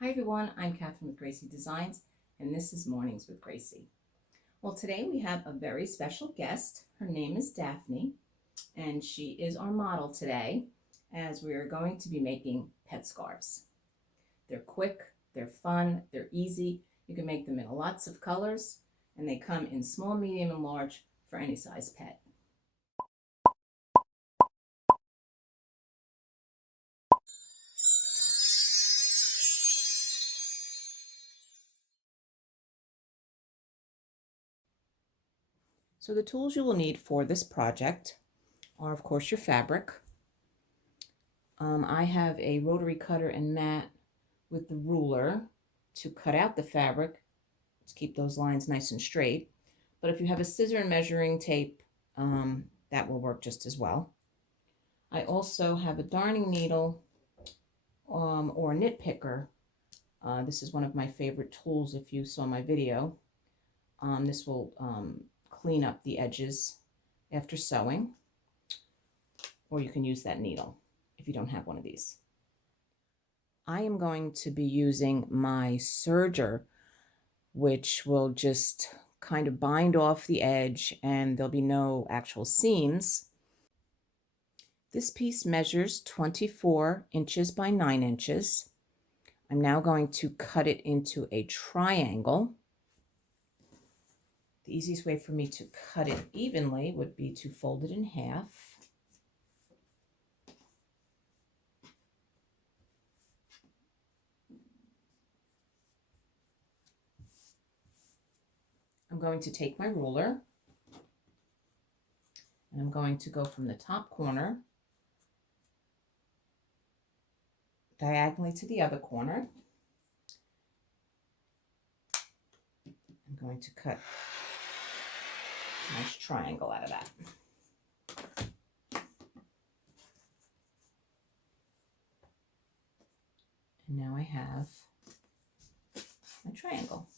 Hi everyone, I'm Catherine with GraCee Designs, and this is Mornings with GraCee. Well, today we have a very special guest. Her name is Daphne, and she is our model today as we are going to be making pet scarves. They're quick, they're fun, they're easy. You can make them in lots of colors, and they come in small, medium, and large for any size pet. So the tools you will need for this project are, of course, your fabric. I have a rotary cutter and mat with the ruler to cut out the fabric to keep those lines nice and straight. But if you have a scissor and measuring tape, that will work just as well. I also have a darning needle or a knit picker. This is one of my favorite tools if you saw my video. This will clean up the edges after sewing, or you can use that needle if you don't have one of these. I am going to be using my serger, which will just kind of bind off the edge and there'll be no actual seams. This piece measures 24 inches by 9 inches. I'm now going to cut it into a triangle. The easiest way for me to cut it evenly would be to fold it in half. I'm going to take my ruler and I'm going to go from the top corner diagonally to the other corner. I'm going to cut a nice triangle out of that. And now I have my triangle.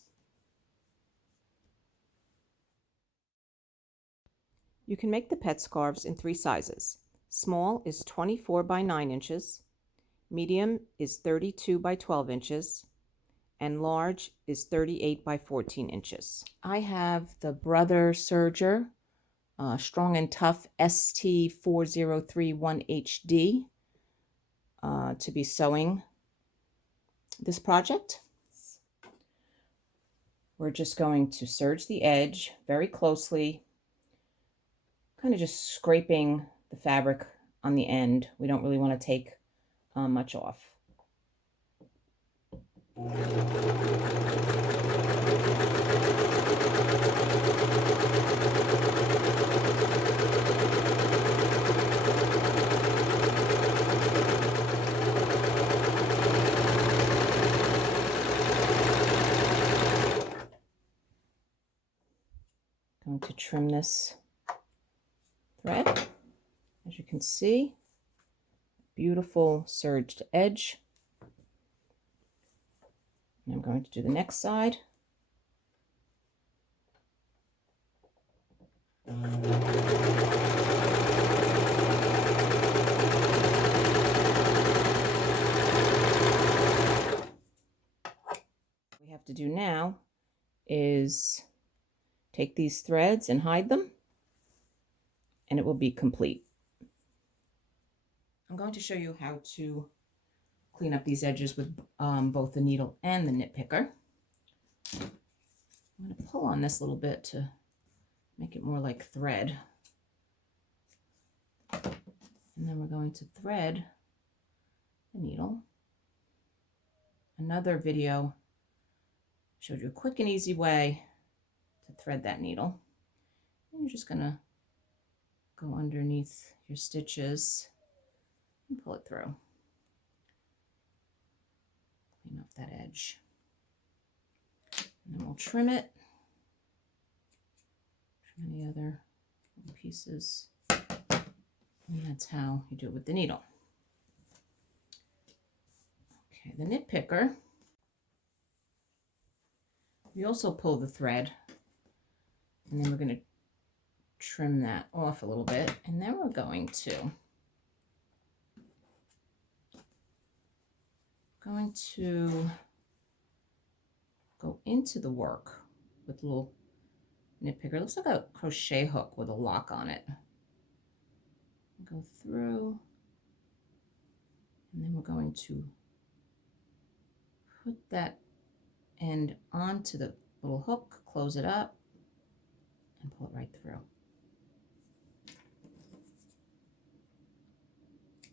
You can make the pet scarves in 3 sizes. Small is 24 by 9 inches, medium is 32 by 12 inches, and large is 38 by 14 inches. I have the Brother Serger Strong and Tough ST4031HD to be sewing this project. We're just going to serge the edge very closely, kind of just scraping the fabric on the end. We don't really want to take much off. Going to trim this thread. As you can see, beautiful serged edge. And I'm going to do the next side. We have to do now is take these threads and hide them, and it will be complete. I'm going to show you how to clean up these edges with both the needle and the knit picker. I'm going to pull on this a little bit to make it more like thread. And then we're going to thread the needle. Another video showed you a quick and easy way to thread that needle. And you're just going to go underneath your stitches and pull it through. Clean off that edge. And then we'll trim it. Trim any other pieces. And that's how you do it with the needle. Okay, the knit picker. We also pull the thread, and then we're going to trim that off a little bit, and then we're going to go into the work with a little nitpicker. It looks like a crochet hook with a lock on it. Go through, and then we're going to put that end onto the little hook, close it up, and pull it right through.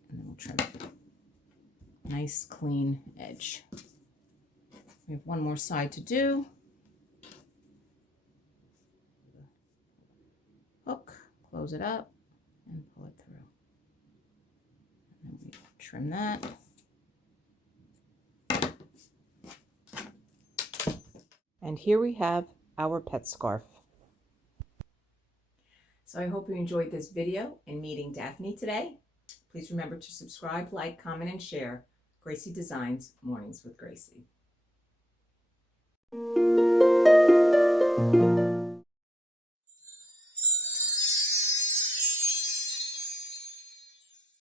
And then we'll trim it. Nice clean edge. We have one more side to do. Hook, close it up, and pull it through. And we trim that. And here we have our pet scarf. So I hope you enjoyed this video in meeting Daphne today. Please remember to subscribe, like, comment, and share GraCee Designs Mornings with GraCee.